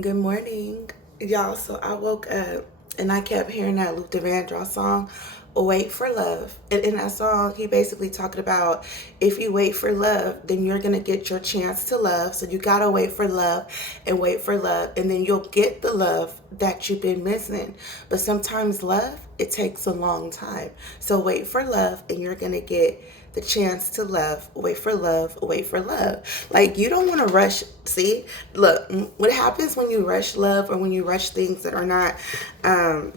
Good morning, y'all. So I woke up and I kept hearing that Luther Vandross song, "Wait for Love." And in that song, he basically talking about if you wait for love, then you're gonna get your chance to love. So you gotta wait for love, and then you'll get the love that you've been missing. But sometimes love, it takes a long time. So wait for love, and you're gonna get the chance to love. Wait for love, wait for love. Like, you don't want to rush. See, look, what happens when you rush love or when you rush things that are not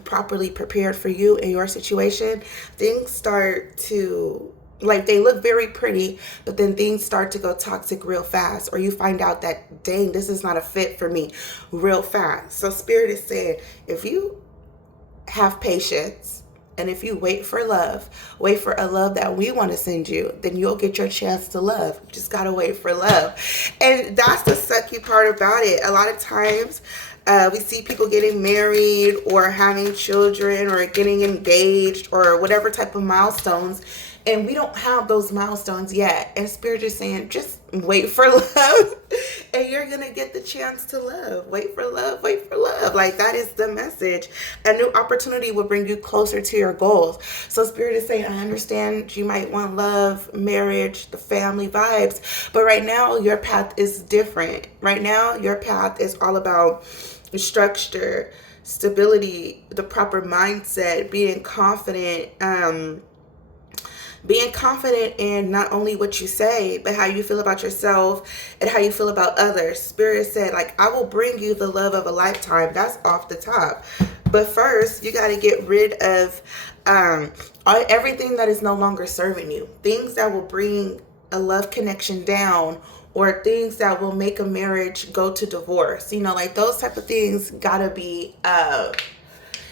properly prepared for you in your situation, things start to, like, they look very pretty, but then things start to go toxic real fast, or you find out that, dang, this is not a fit for me real fast. So Spirit is saying, if you have patience, and if you wait for love, wait for a love that we want to send you, then you'll get your chance to love. You just got to wait for love. And that's the sucky part about it. A lot of times, we see people getting married or having children or getting engaged or whatever type of milestones, and we don't have those milestones yet. And Spirit is saying, just wait for love, and you're gonna get the chance to love. Wait for love, wait for love. Like, that is the message. A new opportunity will bring you closer to your goals. So Spirit is saying, I understand you might want love, marriage, the family vibes, but right now your path is different. Right now your path is all about structure, stability, the proper mindset, being confident in not only what you say, but how you feel about yourself and how you feel about others. Spirit said, like, I will bring you the love of a lifetime. That's off the top. But first, you got to get rid of everything that is no longer serving you. Things that will bring a love connection down, or things that will make a marriage go to divorce. Like, those type of things got to be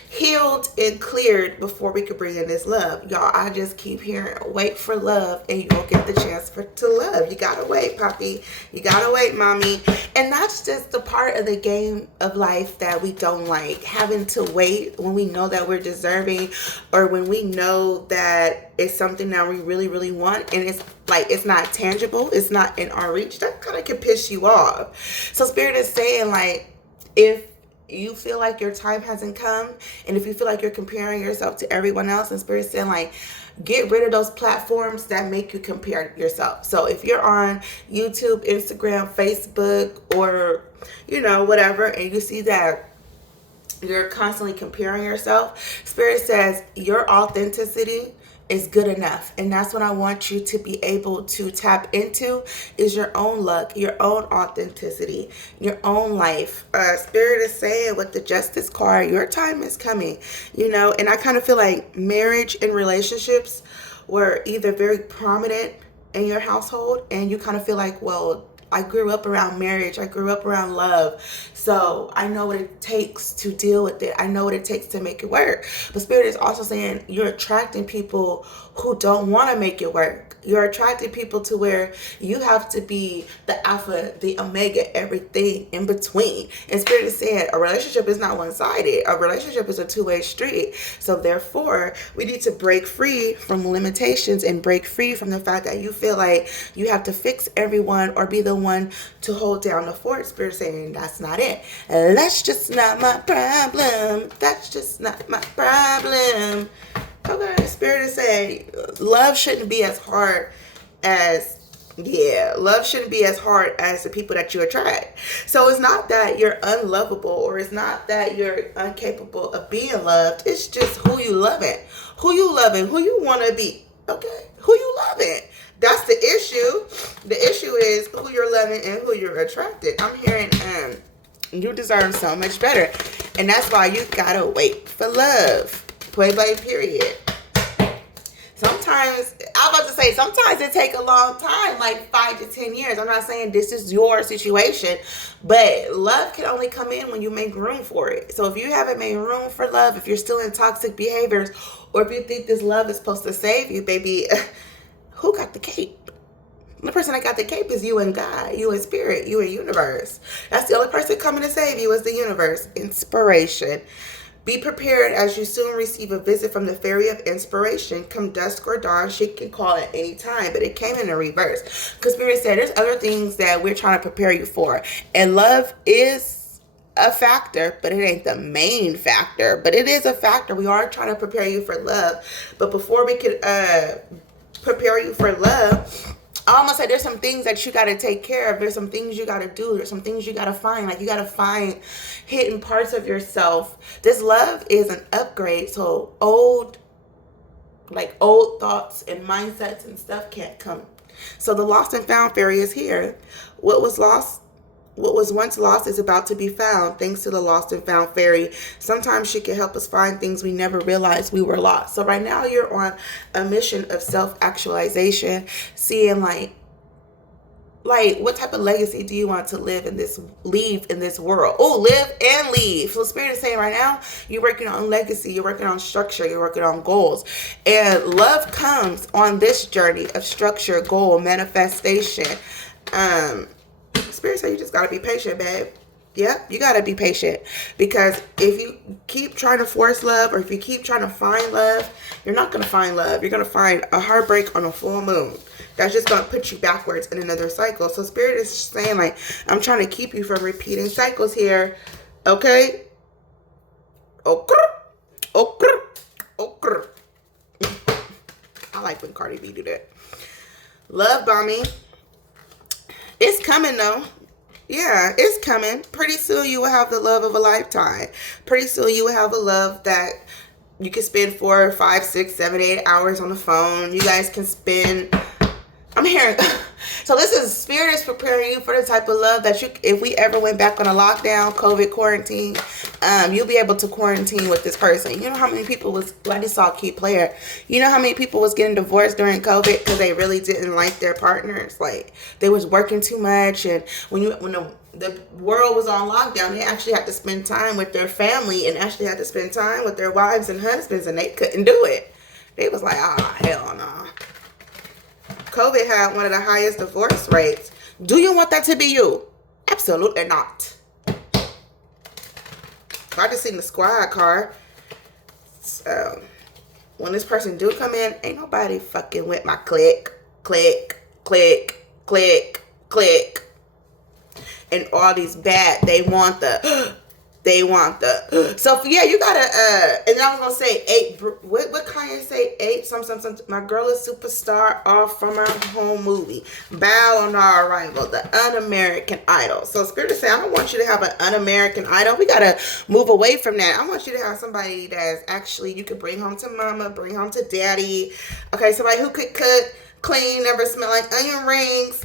healed and cleared before we could bring in this love. Y'all, I just keep hearing, wait for love, and you'll get the chance to love. You gotta wait, Poppy. You gotta wait, Mommy. And that's just the part of the game of life that we don't like. Having to wait when we know that we're deserving, or when we know that it's something that we really, really want, and it's like, it's not tangible, it's not in our reach. That kind of can piss you off. So Spirit is saying, like, if you feel like your time hasn't come, and if you feel like you're comparing yourself to everyone else, and Spirit saying, like, get rid of those platforms that make you compare yourself. So if you're on YouTube, Instagram, Facebook, or whatever, and you see that you're constantly comparing yourself, Spirit says your authenticity is good enough. And that's what I want you to be able to tap into, is your own luck, your own authenticity, your own life. Spirit is saying with the Justice card, your time is coming. And I kind of feel like marriage and relationships were either very prominent in your household, and you kind of feel like, well, I grew up around marriage. I grew up around love. So I know what it takes to deal with it. I know what it takes to make it work. But Spirit is also saying you're attracting people who don't want to make it work. You're attracting people to where you have to be the alpha, the omega, everything in between. And Spirit is saying a relationship is not one-sided. A relationship is a two-way street. So therefore, we need to break free from limitations and break free from the fact that you feel like you have to fix everyone or be the one to hold down the fort. Spirit saying that's not it. And that's just not my problem. That's just not my problem. Okay, Spirit is saying love shouldn't be as hard as love shouldn't be as hard as the people that you attract. So it's not that you're unlovable, or it's not that you're incapable of being loved. It's just who you loving, who you want to be. Okay, who you loving. That's the issue. The issue is who you're loving and who you're attracted. I'm hearing you deserve so much better, and that's why you gotta wait for love. Play by period. Sometimes it take a long time, like 5 to 10 years. I'm not saying this is your situation, but love can only come in when you make room for it. So if you haven't made room for love, if you're still in toxic behaviors, or if you think this love is supposed to save you, baby, who got the cape? The person that got the cape is you and God, you and Spirit, you and universe. That's the only person coming to save you, is the universe. Inspiration. Be prepared, as you soon receive a visit from the fairy of inspiration. Come dusk or dawn, she can call at any time, but it came in the reverse. Because Spirit said there's other things that we're trying to prepare you for. And love is a factor, but it ain't the main factor. But it is a factor. We are trying to prepare you for love. But before we could prepare you for love, I almost said there's some things that you got to take care of. There's some things you got to do. There's some things you got to find. Like, you got to find hidden parts of yourself. This love is an upgrade. So old thoughts and mindsets and stuff can't come. So the lost and found fairy is here. What was once lost is about to be found, thanks to the lost and found fairy. Sometimes she can help us find things we never realized we were lost. So right now you're on a mission of self-actualization, seeing like what type of legacy do you want to leave in this world? Oh, live and leave. So Spirit is saying right now, you're working on legacy, you're working on structure, you're working on goals. And love comes on this journey of structure, goal, manifestation. Spirit said you just gotta be patient, babe. Yeah, you gotta be patient, because if you keep trying to force love, or if you keep trying to find love, you're not gonna find love. You're gonna find a heartbreak on a full moon. That's just gonna put you backwards in another cycle. So Spirit is saying, like, I'm trying to keep you from repeating cycles here. Okay? Okay. Okay. Okay. I like when Cardi B do that. Love bombing. It's coming though. Yeah, it's coming. Pretty soon you will have the love of a lifetime. Pretty soon you will have a love that you can spend 4, 5, 6, 7, 8 hours on the phone. You guys can spend... I'm hearing... So this is Spirit is preparing you for the type of love that you, if we ever went back on a lockdown, COVID quarantine, you'll be able to quarantine with this person. You know how many people was, I just saw a key player. You know how many people was getting divorced during COVID because they really didn't like their partners? Like, they was working too much, and when the world was on lockdown, they actually had to spend time with their family and actually had to spend time with their wives and husbands, and they couldn't do it. They was like, hell no. COVID had one of the highest divorce rates. Do you want that to be you? Absolutely not. I just seen the squad car. So when this person do come in, ain't nobody fucking with my click, click, click, click, click. And all these bad, they want the... So yeah, you gotta and I was gonna say 8. What Kanye say? 8 some. My girl is superstar off from our home movie. Bow on our arrival, the Un-American Idol. So Spirit is saying, I don't want you to have an Un-American Idol. We gotta move away from that. I want you to have somebody that's actually you could bring home to mama, bring home to daddy. Okay, somebody who could cook, clean, never smell like onion rings.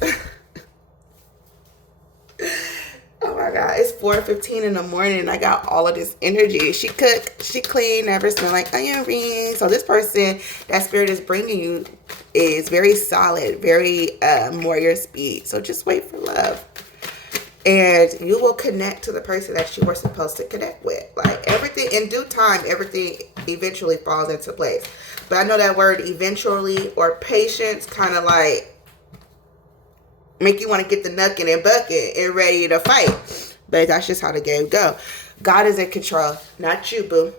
Oh my God, it's 4:15 in the morning and I got all of this energy. She cook, she clean, never smell like onion rings. So this person that Spirit is bringing you is very solid, very more your speed. So just wait for love. And you will connect to the person that you were supposed to connect with. Like, everything, in due time, everything eventually falls into place. But I know that word eventually or patience kind of like make you want to get the knuckin' and bucket and ready to fight. But that's just how the game go. God is in control, not you, boo.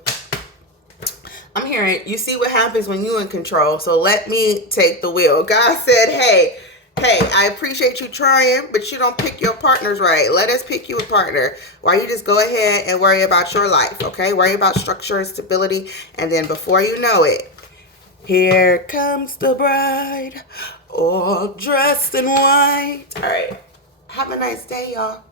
I'm hearing, you see what happens when you in control, so let me take the wheel. God said, hey, I appreciate you trying, but you don't pick your partners right. Let us pick you a partner. Why you just go ahead and worry about your life, okay? Worry about structure and stability, and then before you know it, here comes the bride, all dressed in white. All right. Have a nice day, y'all.